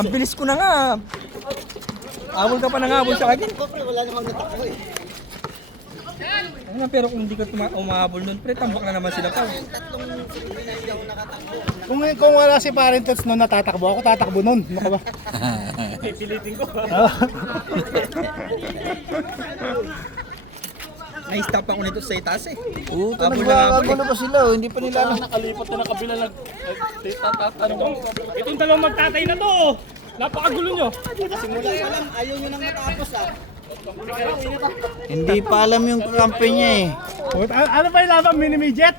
Ang bilis ko na nga. Habol ka pa na nga, habol sa akin. Wala namang natakbo eh. Ano nga, pero kung hindi ka umahabol nun, pre, tambak na naman sila pa. Tatlong silbi na hindi ako nakatakbo. Kung wala si Parentals noon natatakbo ako, tatakbo noon. Ano ka ba? Pilitin ko. Na-stop ako nito sa itaas eh. Oo, Habol na habol nagbago na pa sila. Hindi pa nila alam. Nakalipat na ng kabila nag... Itong dalawang magtatay na to. Napakagulo nyo. Simula pa lang, ayaw nyo nang matapos ah. Hindi pa alam yung kakampi niya eh. Ano ba yung laban? Mini-midget?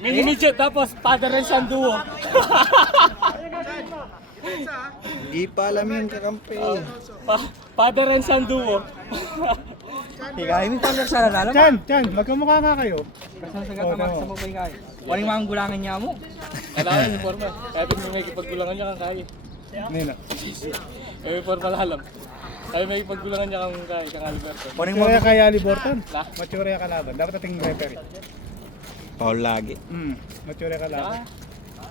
Mini-midget tapos father and son duo. Hindi pa alam yung kakampi. Father and son duo. Higahin mo yung sana lalo. Chan, magkamukha nga kayo. Kasasagat naman sa mabay ka eh. Waling mga gulangan niya mo. Kailangan yung forma. Kahit yung may ipaggulangan niya kang kaya. Nino. May forma lalam. Ay may ipaggulangan niya kang kaya, kang Alberto. Waling Mature mga... kay Ali Borton. La? Mature ka laban. Dapat ating referee. Paul lagi. Mature ka laban.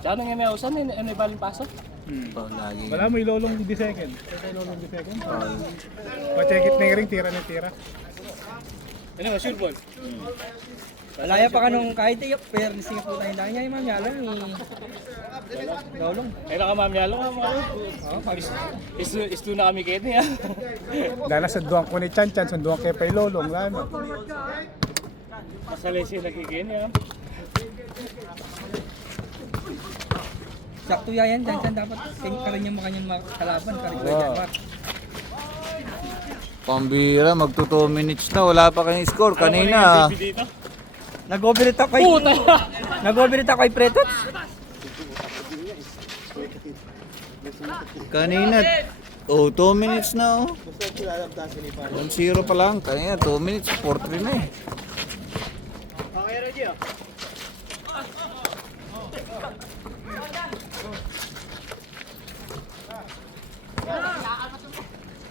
Diyan nang may usan, ano baling pasok? Paul lagi. Wala mo ilolong di second. Ito ilolong di second. Machekit na yung ring, tira na tira. Ano ba, sure ball? Malaya pa ka nung kahit iyo, pero nising po tayo dahil niya yung mga lang eh. Daulong. Kailan ka mamiyalo ka mga Oo, pagis. Isto na kami kayo niya. Dahil sa duwang ko ni Chan, sa duwang kay Pay Lolong. Lano. Masalay siya nagiging niya. Sakto yan, dyan dapat karin niya makanyang kalaban, karin ko yan. Pambira, magto 2 minutes na. Wala pa kayong score. Kanina. Nag-overit ako kay... Nag-overit ako kay Pretots. Kanina. Oh, 2 minutes na oh. 1-0 pa lang. Kanina 2 minutes. 4-3 na eh.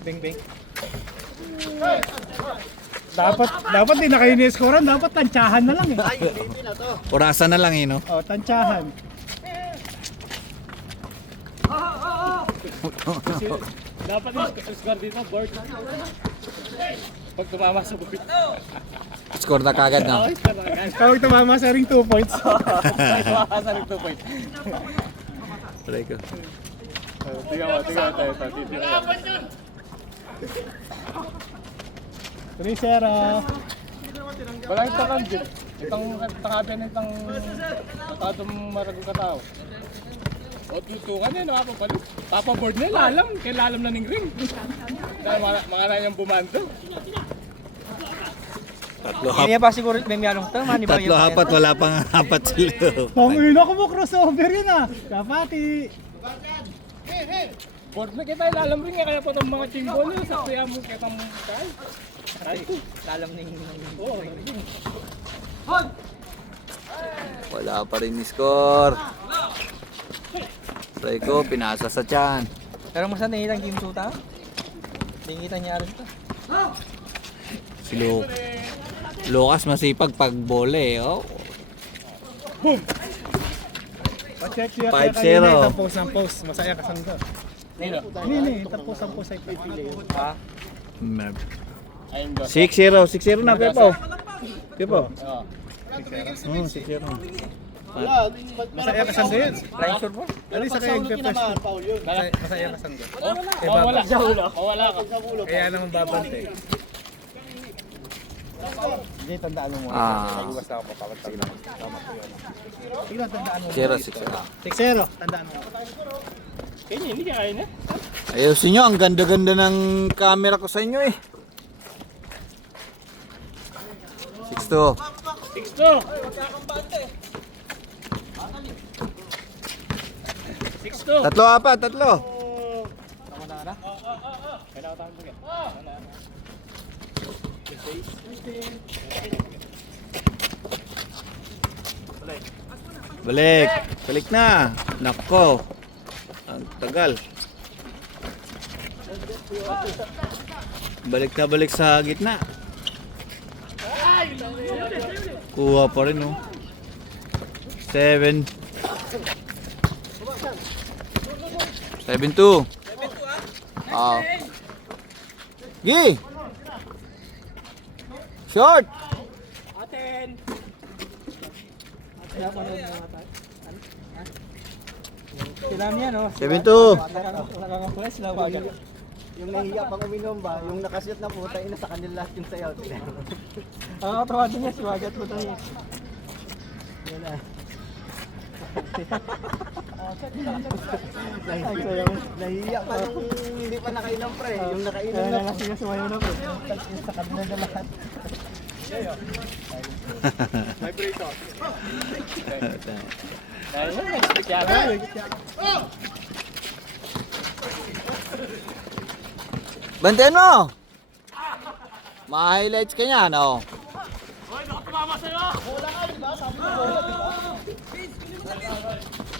Bing. Dapat di na kayo ni-scorean, dapat tansyahan na lang eh. Orasan na lang eh no. Oh, tansyahan. Dapat yung score dito, board. Pag tumama sa bukit. Score na kagad no. Kawag tumama sa ring 2 points. Tumama sa ring 2 point. Try ko. Tingnan mo tayo. 3-0. Walang takam din. Itang takabian itang tatong maragong katao. O tutukan yan, nakapapalo. Papaboard nila, alam. Kaya alam na ning ring. Kaya mga na yung bumando. Hindi niya pa siguro may miyalong to, man. Tatlo hapat, wala pang hapat sila. Pangino ko mo crossover yun ah. Kapati. Board na kita ilalam rin nga kaya pa itong mga team ball yun. Sa kuya mo kita mo kay. Lalam na yung... Wala pa rin ni score. Try ko, pinasa sa tiyan. Pero mas nakita ang Kim Suta? Nakikita niya rin ito. Si Lucas masipag pag bola eh. Oh. Pacheck siya 5-0. kaya kanina ng post. Masaya ka sangga. Nino. Hindi, tapos ay pipili. Ha? 6-0 na Pepo. Pepo. Oo. 6-0. Masaya ka sangga yun. Flying short mo? Dali sa kaya nagpe-press ko. Masaya ka sangga. Mawala sa ulo. Mawala ka. Kaya naman babante. Hindi, tandaan mo muna. Iwas na ako papapatag na. Tama po yun. Sige lang, tandaan mo. 0-6. 6-0. Tandaan mo. Kaya hindi ka kaya na. Ayusin nyo, ang ganda-ganda ng camera ko sa inyo eh. 6-2. 6-2. 6-2. Tatlo apat, tatlo. Tama na ka na? Kailangan tayo bigyan. Balik. Balik na. Nako. Ang tagal. Balik na balik sa gitna. Kuha pa rin oh. 7. 7-2. Oh. Gi! Short! Sila niya, no? 7-2. Nakakakuha sila wagat. Yung nahiya pang uminom ba, yung nakashoot na puta, ina sa kanila lahat yung sayaw. Nakakatawa din niya si wagat mo tayo. Nahiya pa nung hindi pa nakainom pre. Yung nakainom na Kasi nga sumayaw na po. sa kanila na lahat. Vibrator. Bantayan mo! Ma-highlights ka niya, no?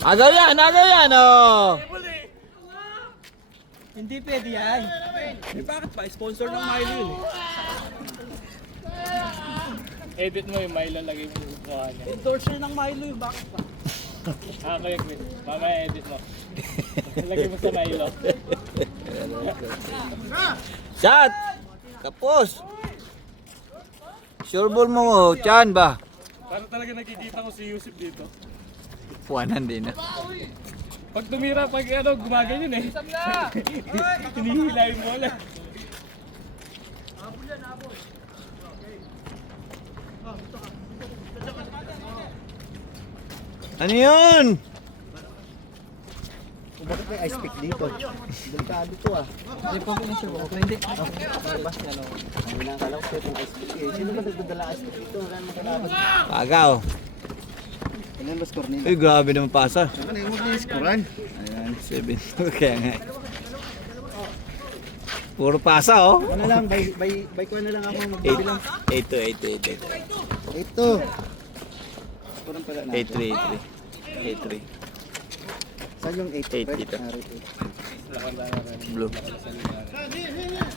Agaw yan, oh! Hindi pwede yan. Bakit ba? Sponsor ng Milo yun eh. Edit mo yung Milo, lagay mo yung mukha niya. Endorser ng Milo yun. Bakit ba? Kaya Chris, mamaya edit mo. Lagay mo sa Milo. Shot! Kapos! Sure ball mo, Chan ba? Parang talaga nakikita ko si Yusuf dito. Puwanan din na. Pag tumira, pag ano, gumaganyan eh. Hinihila yung bola. Ano yun? Bakit may ice pick dito? Delikado to ah. Hindi pa po sure. Okay, hindi. Hindi na akala ko yung ice pick eh. Sino ba nagdadala ice pick dito? Wala naman kalaban. Pagaw. Ilan ba score nila? Uy, grabe naman pasa. Ano yung mga scorean? Ayan, 7-2. Kaya nga. Puro pasa, oh. Ano lang, by ko na lang ako magbibilang. 8-2. Ito. Scorean pala natin. 8-3. Saan yung 8? 8 dito. Blue.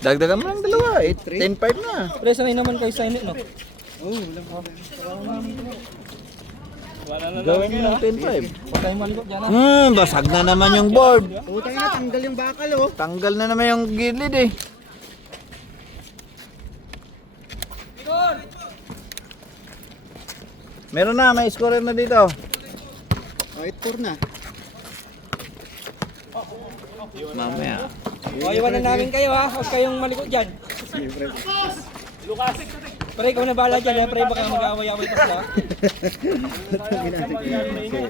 Dagdagan mo lang dalawa. 10-5 na. Pre, sanay naman kayo sa init, no? Wala na Gawin mo ng 10-5. Huwag kayong malikot dyan, ha? Basag na naman yung board. Putang ina, tanggal yung bakal oh. Tanggal na naman yung gilid eh. Meron na, may scorer na dito. Oh, 8-4 na. Mamaya. O, iwanan namin kayo, ha? Huwag kayong malikot dyan. Pre, ikaw na bahala dyan, ha? Pre, baka mag-away-away pa sila.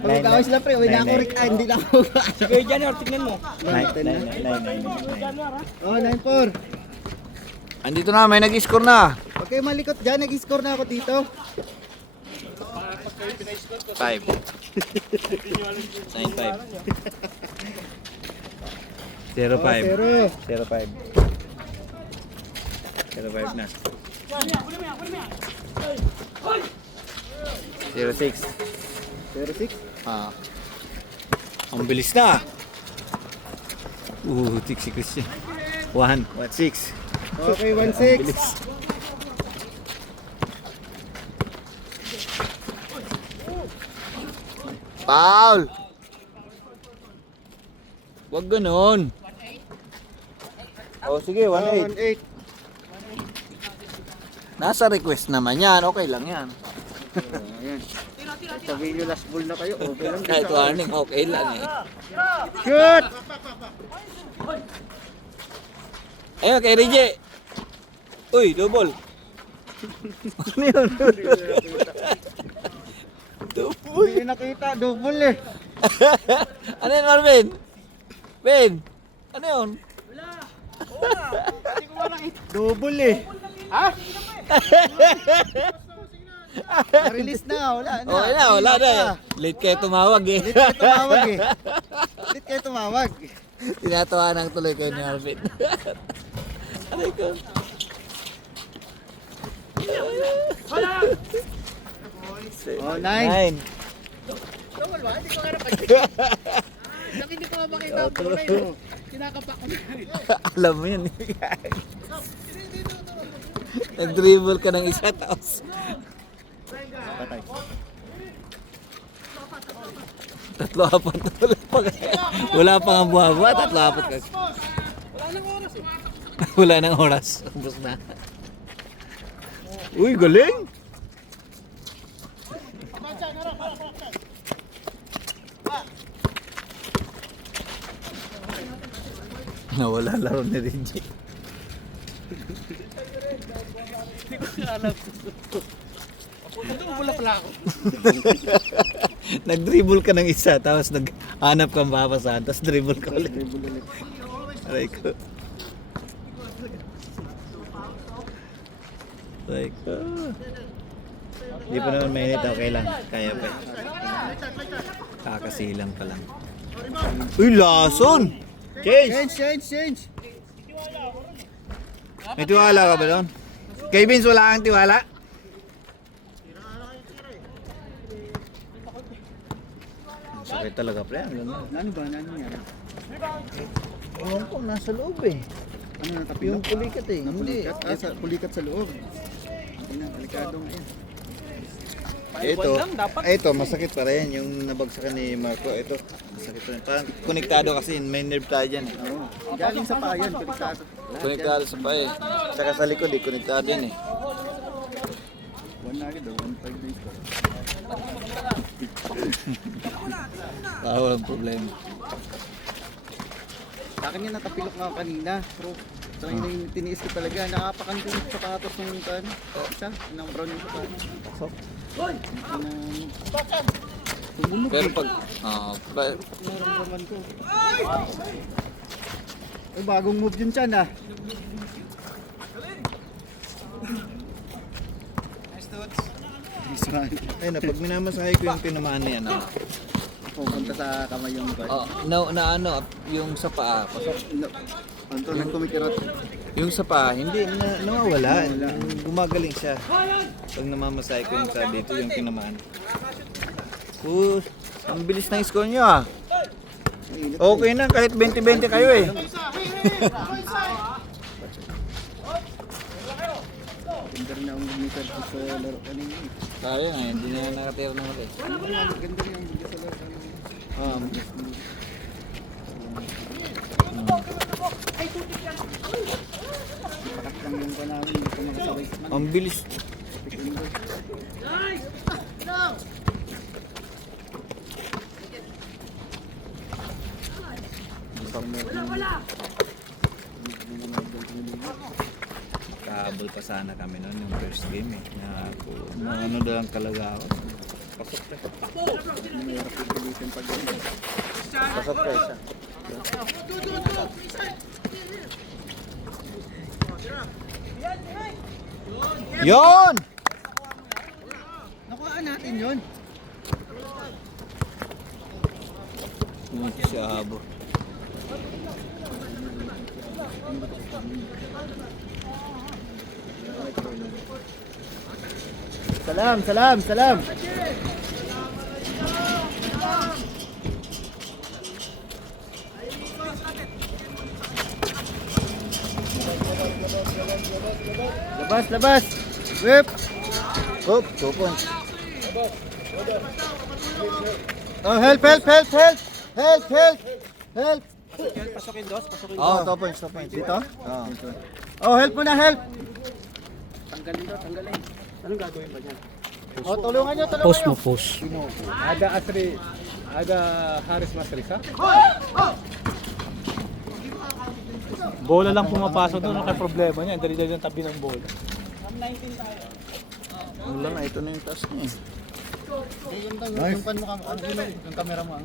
Pagkakaw sila pre, uwi na ako Rick. Hindi na ako. Sige dyan, or tignan mo. 9-10 na. Oh, 9-4. Andito na, may nag-score na. Huwag kayo malikot dyan, nag-score na ako dito. 5. 9-5. 0-5. 0-5 na. 0-6. 0-6. Ah. Ang bilis na. Tik si Christian. 1-6. Okay, 1-6. Foul! Wag ganon. Oh, sige, 1-8. 1-8. Nasa request naman yan. Okay lang yan. Ayan. Sabihin nyo last ball na kayo, okay lang. Kahit warning, okay lang eh. Shoot! Ayun, kay Reggie. Uy, double. Ano yun? Double. Hindi nakita, double eh. Ano yun, Marvin? Ben, ano yun? Double eh. Ha? Release na, wala na. Okay na, wala na eh. Late kayo tumawag eh. Late kayo tumawag eh. Late kayo tumawag. Tinatawa ng tuloy kayo ni Marvin. Aray ko. Oh, 9. 9. Hindi ko makita ang kulay mo. Kinakapak ko na. Alam mo yun. Nag-dribble ka ng isa tapos. Patay. Tatlo, apat. Wala pa nga buhaba. Tatlo, apat kasi. Wala nang oras. Ubus na. Uy, galing! Nawala laro ni Reggie. Nag-dribble ka ng isa, tapos naghanap kang papasahan, tapos dribble ka ulit. Aray ko. Aray ko. Hindi pa naman mainit, okay lang. Kaya pa. Kakasilang pa lang. Uy, lason! Change! May tiwala ka ba doon? Kay Vince, wala kang tiwala? Sakit talaga, pre. Ano ba? Ano yan? Ewan ko, nasa loob eh. Ano natapilok? Yung pulikat eh. Hindi. Pulikat sa loob. Hindi na, delikado ngayon. Ito, masakit pa rin. Yung nabagsakan ni Marco, ito, masakit pa rin. Parang konektado kasi, may nerve tayo dyan. Oo. Galing sa payan, delikado. Konektado sa pa eh. Saka sa likod eh, konektado yan eh. 1 na agad, 1.5 days pa. Walang problema. Sa akin yung natapilok nga kanina, bro. So yun yung tiniis ko talaga. Nakapakanto yung sapatos ng kan. Isa, ng brown yung sapatos. Tumunog Pero eh. pag, Naramdaman ko. Ay, bagong move yun siya na. Nice one. ayun na, pag minamasahe ko yung tinamaan na yan, Pupunta sa kamay yung kan. ano, yung sa paa, Anto, nang kumikirot. yung sa paa, hindi na, nawawala. Gumagaling siya. Pag namamasahe ko yung sa dito, yung tinamaan. Ang bilis ng score nyo ah. Okay na, kahit 20-20 kayo eh. Ganda rin akong gumitar sa laro kanina. Kaya nga, hindi na nakatira na ulit. Ganda rin ang gumitar sa laro kanina. Pakat lang yung pa namin, hindi ko makasabay sa man. Ang bilis. Kahabol pa sana kami noon yung first game eh. Na ano dalang kalagawan. Pasok pa. Mahirap yung pilitin pag ganyan. Pasok pa isa. Yon! Nakuhaan natin yun. Pumunta si Abo. Salam. Labas. Whip. Oh, 2 points. Oh, help. Oh, 2 points. Dito? Oh. Oh, help mo na, help. Oh, tulungan nyo. Post. Ada Haris Masrisa. Bola lang pumapasok doon, kaya problema niya. Dali-dali ang tabi ng bola. Wala na, ito na yung task niya. Yung pan mo kang yung camera mo.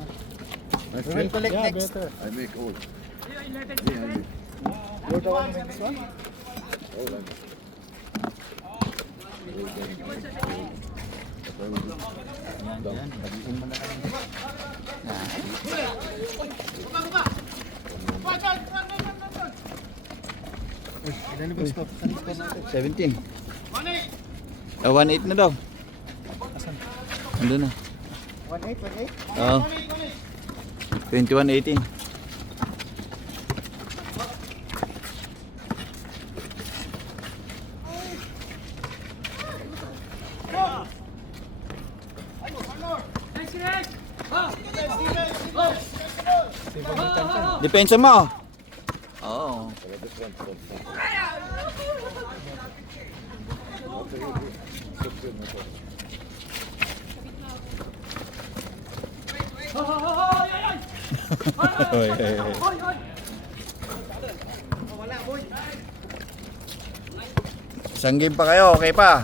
We'll collect next. I make all. You're the one next one? Ilan na ba score? Saan score natin? 17. 1-8 na daw. Andun na. 1-8? Oo. 21-18. Depensa mo. Oo. Hoy, hoy, hoy. Isang game pa kayo, okay pa?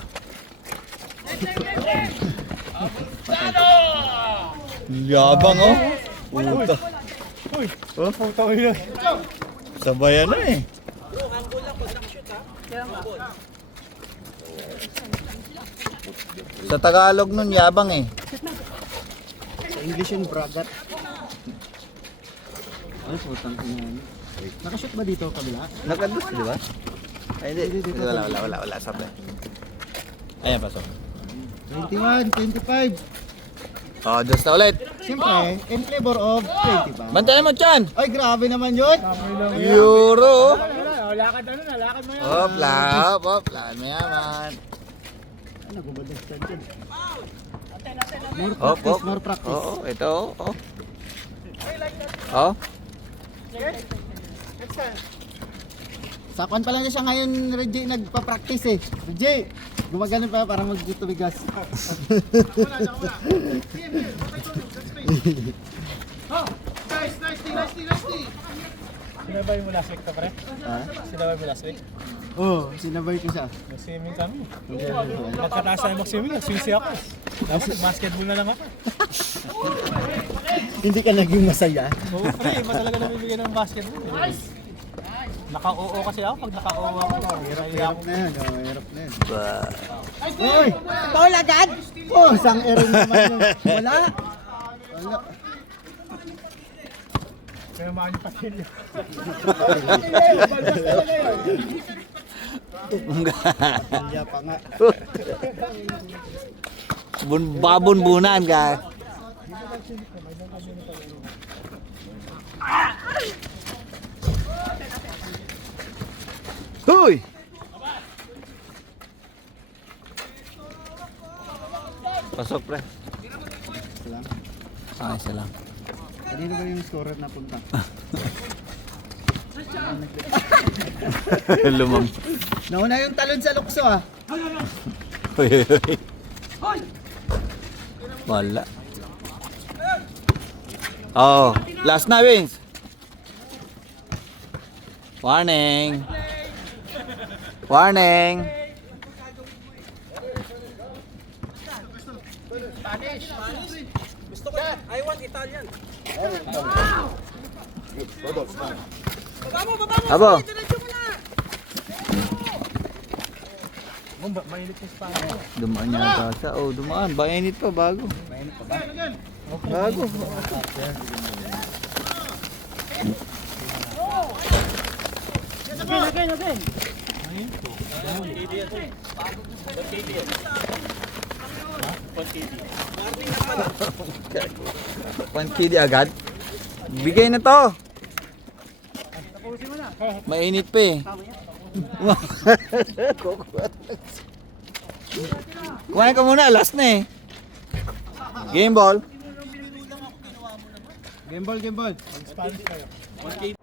Yabang oh. Puta. Oh, Puta ko yun. sabayan na eh. Sa Tagalog nun, yabang eh. Sa English yung bragat. Ay, putang ina. Nakashoot ba dito kabila? Nakadus, di ba? Ay, hindi. Wala. Sabi. Ayan, pasok. 21, 25. Oh, just na ulit. Siyempre, in flavor of 25. Bantayan mo, Chan. Ay, grabe naman yun. Euro. Lakad mo yan. Hop, Laan mo yaman. Ano, gumadas ka dyan. Hop. More practice. Oo, ito. Oh. Oh. Sakwan pa lang siya ngayon, Reggie, nagpa-practice eh. Reggie, gumagano pa para magtubigas. Sinabay mo last week ka pare? Ha? Sinabay mo last week? Oo, sinabay ko siya. Nag-swimming kami. Pagkataas tayo mag-swimming, nag-swimsy ako. Tapos basketball na lang ako. Hindi ka naging masaya. Oo, pre, iba talaga namimigay ng basketball. Naka-oo kasi ako. Pag naka-oo ako, Hirap na yan, hirap na yan. Ba. Uy! Paul agad! Oh, isang error naman yun. Wala. kaya maan yung patilyo. Kaya pa nga. Babunbunan ka. Hoy! Pasok, pre. Lang. Ah, isa lang. Kanino ba yung scorer na punta? Lumam. Nauna yung talon sa lukso ah. Hoy. Wala. Oh, last na, Vince. Warning. Gusto ko yan. I want Italian. Baba mo. Abo. Diretso mo na. Mainit yung Spanish. Dumaan yata siya. Oh, dumaan. Bainit pa, bago. Bago. Pankidi agad? Bigay na to. Mainit pa eh. Kumain ka muna, last na eh. Game ball. Game ball. Spanish kayo.